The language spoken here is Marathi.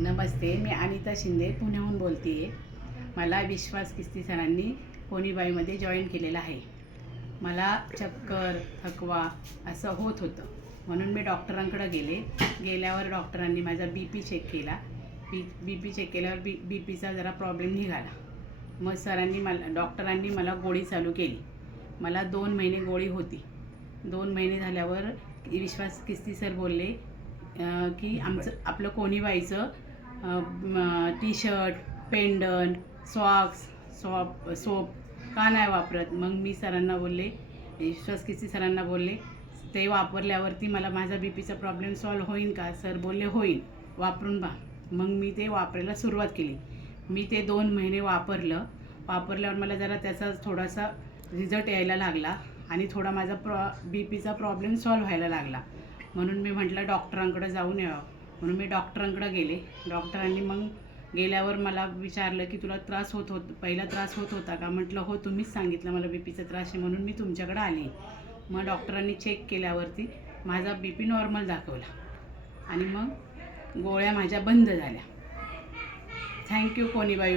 नमस्ते, मी अनिता शिंदे पुण्याहून बोलते आहे. मला विश्वास किस्ती सरांनी कोणीबाईमध्ये जॉईन केलेलं आहे. मला चक्कर थकवा असं होत होतं, म्हणून मी डॉक्टरांकडे गेल्यावर डॉक्टरांनी माझा BP चेक केला. BP चेक केल्यावर BPचा जरा प्रॉब्लेम निघाला. मग डॉक्टरांनी मला गोळी चालू केली. मला 2 महिने गोळी होती. 2 महिने झाल्यावर विश्वास किस्ती सर बोलले की आपलं कोणीबाईचं टी-शर्ट, पेंडंट, सोप का नाही वापरत. मग मी सरांना बोलले, विश्वास किस्ती सरांना बोलले, ते वापरल्यावरती मला माझा BPचा प्रॉब्लेम सॉल्व्ह होईल का? सर बोलले होईल, वापरून पहा. मग मी ते वापरायला सुरुवात केली. मी ते 2 महिने वापरल्यावर मला जरा त्याचा थोडासा रिझल्ट यायला लागला आणि थोडा माझा BPचा प्रॉब्लेम सॉल्व्ह व्हायला लागला. म्हणून मी म्हटलं डॉक्टरांकडे जाऊन यावं. म्हणून मी डॉक्टरांकडे गेले. डॉक्टरांनी मग गेल्यावर मला विचारलं की तुला पहिला त्रास होत होता का? म्हटलं हो, तुम्हीच सांगितलं मला BPचा त्रास आहे, म्हणून मी तुमच्याकडे आली. मग डॉक्टरांनी चेक केल्यावरती माझा BP नॉर्मल दाखवला आणि मग गोळ्या माझ्या बंद झाल्या. थँक्यू कोणीबाई.